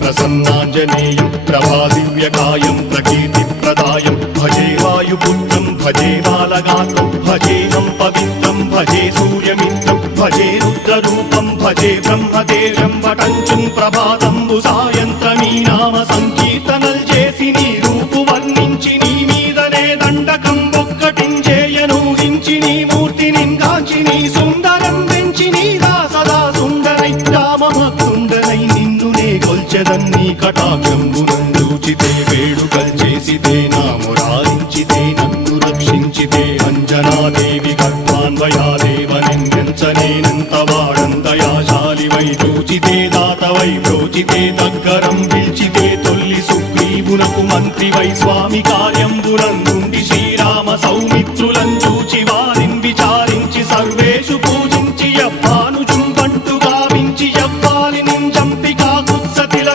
ప్రసన్నాంజనేయం ప్రభాదివ్యకాయం ప్రకీర్తిప్రదాయం భజే వాయుపుత్రం భజే బాలగాత్రం భజేహం పవిత్రం భజే సూర్యమిత్రం భజే రుద్రరూపం భజే బ్రహ్మదేవం వటంచుం ప్రభాతంబు సాయంత్రమీ నామ సంకీర్తనల్ చేసి నీ రూపు వర్ణించి నీ మీదనే దండకం ఒక్కటించేయను హించి నీ మూర్తిని గాంచి నీ సిద్ధించదన్ని కటాక్షంబునందూచితే వేడుకల్ చేసితే నా మురారించితే నన్ను రక్షించితే అంజనాదేవి కట్వాన్వయాదేవనిందించనేనంత వాడంతయాశాలి వై చూచితే దాత వై ప్రోచితే దగ్గరం పిలిచితే తొల్లి సుగ్రీవునకు మంత్రి వై స్వామి కార్యంబునందుండి శ్రీరామ సౌమిత్రులం చూచి వారిని విచారించి సర్వేషు పూజించి అప్ప